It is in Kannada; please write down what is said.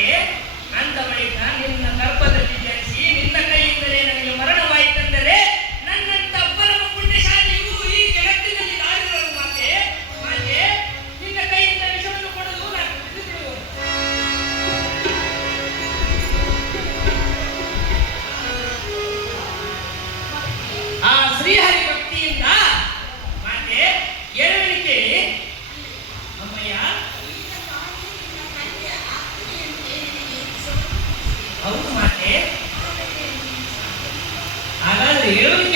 ಮಾತೆ, ಅಂದ ಬಳಿಕ ನಿನ್ನ ಗರ್ಭದಲ್ಲಿ ಜನಿಸಿ ನಿನ್ನ ಕೈಯಿಂದಲೇ ನನಗೆ ಮರಣವಾಯಿತೆಂದರೆ ನನ್ನಂತ ಪರಮ ಪುಣ್ಯಶಾಲಿಯು ಈ ಜಗತ್ತಿನಲ್ಲಿ ದಾರಿಗಳು ಮಾತೆ. ಮಾತೆ, ನಿನ್ನ ಕೈಯಿಂದ ವಿಷವನ್ನು ಕೊಡಲು ನಾನು ತಿಳಿದುಕೊಳ್ಳುವುದು. ಆ ಶ್ರೀಹರಿ ಭಕ್ತಿಯಿಂದ ಮಾತೆ ಹೇಳುವಳಿ ಕೇಳಿ. ಅಮ್ಮಯ್ಯ, ಹೌದು ಮಾತೆ, ಹಾಗಾದ್ರೆ ಹೇಳುವಳಿ